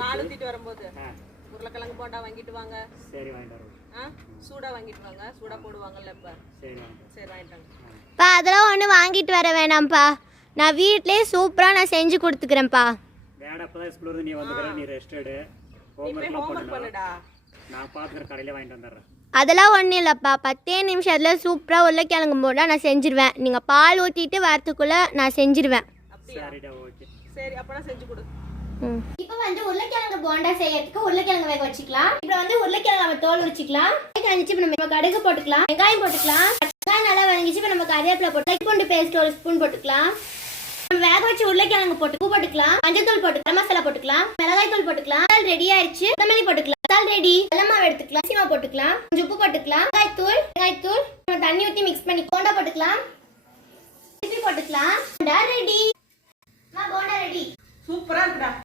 பால் ஊத்திட்டு வரும்போது உருளைக்கிழங்கு போண்டா வாங்கிட்டு வாங்க. சரி வாங்கிட்டு வரோம். சூடா வாங்கிட்டு வாங்க. சூடா போடுவாங்கல்ல இப்ப. சரி வாங்கிட்டாங்க. பா அதெல்லாம் ஒன்றும் வாங்கிட்டு வர வேணாம்ப்பா. நான் வீட்லயே சூப்பராக நான் செஞ்சு கொடுத்துக்கிறேன்ப்பா. வேடா அப்பதான் ஸ்கூல்ல இருந்து நீ வந்துக்கற, நீ ரெஸ்ட் எடு. ஹோம்வொர்க் பண்ணுடா. நான் பாத்துக்கற கடையில வாங்கிட்டு வந்துறேன். அதெல்லாம் ஒன்றும் இல்லைப்பா. 10 நிமிஷத்தில் சூப்பராக உருளைக்கிழங்கு போண்டா நான் செஞ்சிருவேன். நீங்கள் பால் ஊற்றிட்டு வரத்துக்குள்ளே நான் செஞ்சிருவேன். சரிடா, ஓகே. சரி அப்பனா செஞ்சு கொடு. இப்போ வந்து உருளைக்கிழங்கு போண்டா செய்யறதுக்கு உருளைக்கிழங்கு வேக வச்சுக்கலாம். இப்போ வந்து உருளைக்கிழங்கு நம்ம தோல் உரிச்சிக்கலாம். இப்போ நம்ம கடுகு போட்டுக்கலாம், வெங்காயம் போட்டுக்கலாம். வெங்காயம் நல்லா வதங்கிச்சு. இப்போ நம்ம கறிவேப்பிலை போட்டு பூண்டு பேஸ்ட் 1 ஸ்பூன் போட்டுக்கலாம். நம்ம வேக வச்சு உருளைக்கிழங்கு போட்டு உப்பு போட்டுக்கலாம், மஞ்சள் தூள் போட்டுக்கலாம், மசாலா போட்டுக்கலாம், மிளகாய் தூள் போட்டுக்கலாம். ரெடி ஆயிடுச்சு. கொத்தமல்லி போட்டுக்கலாம். மசாலா ரெடி. வெள்ளமாவு எடுத்துக்கலாம், சீமா போட்டுக்கலாம், கொஞ்சம் உப்பு போட்டுக்கலாம், வெங்காய் தூள் நம்ம தண்ணி ஊற்றி மிக்ஸ் பண்ணி போண்டா போட்டுக்கலாம், போட்டுக்கலாம். ரெடி. போண்டா ரெடி. சூப்பரா இருக்குடா.